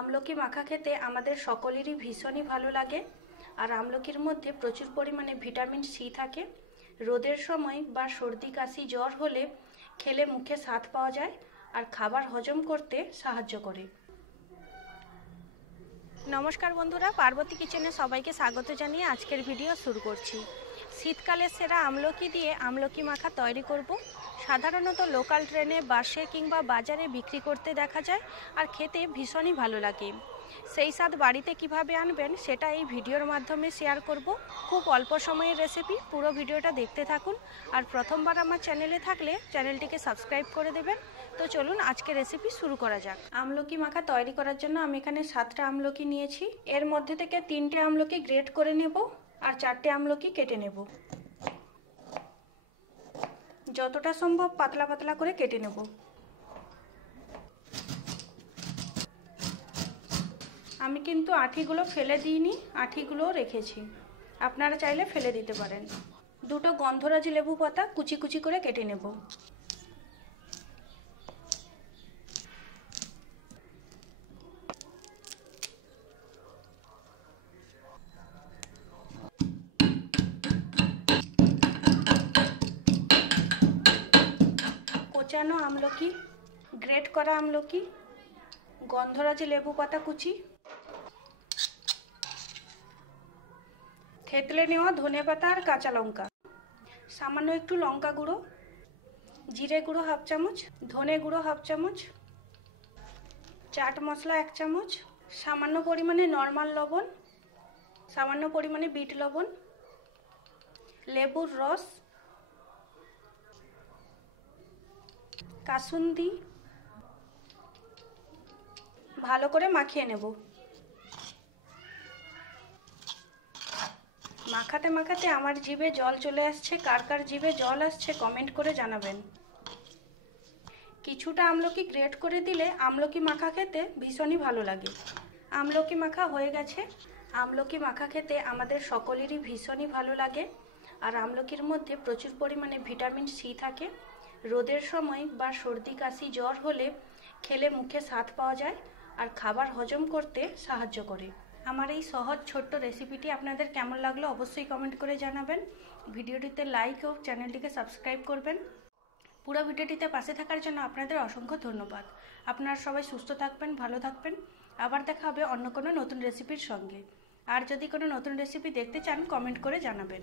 আমলকি মাখা খেতে আমাদের সকলেরই ভীষণই ভালো লাগে। আর আমলকির মধ্যে প্রচুর পরিমাণে ভিটামিন সি থাকে। রোদের সময় বা সর্দি কাশি জ্বর হলে খেলে মুখে স্বাদ পাওয়া যায় আর খাবার হজম করতে সাহায্য করে। নমস্কার বন্ধুরা, পার্বতী কিচেনে সবাইকে স্বাগত জানিয়ে আজকের ভিডিও শুরু করছি। শীতকালের সেরা আমলকি দিয়ে আমলকি মাখা তৈরি করব। সাধারণত লোকাল ট্রেনে, বাসে কিংবা বাজারে বিক্রি করতে দেখা যায় আর খেতে ভীষণই ভালো লাগে। সেই স্বাদ বাড়িতে কিভাবে আনবেন সেটা এই ভিডিওর মাধ্যমে শেয়ার করব। খুব অল্প সময়ের রেসিপি, পুরো ভিডিওটা দেখতে থাকুন। আর প্রথমবার আমার চ্যানেলে থাকলে চ্যানেলটিকে সাবস্ক্রাইব করে দেবেন। তো চলুন আজকে রেসিপি শুরু করা যাক। আমলকি মাখা তৈরি করার জন্য আমি এখানে 7টা আমলকি নিয়েছি। এর মধ্যে থেকে 3টে আমলকি গ্রেট করে নেব আর 4টে আমলকি কেটে নেব। যতটা সম্ভব পাতলা পাতলা করে কেটে নেব। আমি কিন্তু আঁঠিগুলো ফেলে দিইনি, আঁঠিগুলো রেখেছি, আপনারা চাইলে ফেলে দিতে পারেন। 2টো গন্ধরাজ লেবু পাতা কুচি কুচি করে কেটে নেব। কোচানো আমলকি, গ্রেট করা আমলকি, গন্ধরাজ লেবু পাতা কুচি, থেতলে নেওয়া ধনেপাতা আর কাঁচা লঙ্কা, সামান্য একটু লঙ্কা গুঁড়ো, জিরে গুঁড়ো 1/2 চামচ, ধনে গুঁড়ো 1/2 চামচ, চাট মশলা 1 চামচ, সামান্য পরিমাণে নর্মাল লবণ, সামান্য পরিমাণে বিট লবণ, লেবুর রস, কাসুন্দি, ভালো করে মাখিয়ে নেব। মাখাতে মাখাতে আমার জিভে জল চলে আসছে। কার কার জিভে জল আসছে কমেন্ট করে জানাবেন। কিছুটা আমলকি গ্রেট করে দিলে আমলকি মাখা খেতে ভীষণই ভালো লাগে। আমলকি মাখা হয়ে গেছে। আমলকি মাখা খেতে আমাদের সকলেরই ভীষণই ভালো লাগে। আর আমলকির মধ্যে প্রচুর পরিমাণে ভিটামিন সি থাকে। রোদের সময় বা সর্দি কাশি জ্বর হলে খেলে মুখে স্বাদ পাওয়া যায় আর খাবার হজম করতে সাহায্য করে। আমার এই সহজ ছোট্ট রেসিপিটি আপনাদের কেমন লাগলো অবশ্যই কমেন্ট করে জানাবেন। ভিডিওটিতে লাইক ও চ্যানেলটিকে সাবস্ক্রাইব করবেন। পুরো ভিডিওটিতে পাশে থাকার জন্য আপনাদের অসংখ্য ধন্যবাদ। আপনারা সবাই সুস্থ থাকবেন, ভালো থাকবেন। আবার দেখা হবে অন্য কোনো নতুন রেসিপির সঙ্গে। আর যদি কোনো নতুন রেসিপি দেখতে চান কমেন্ট করে জানাবেন।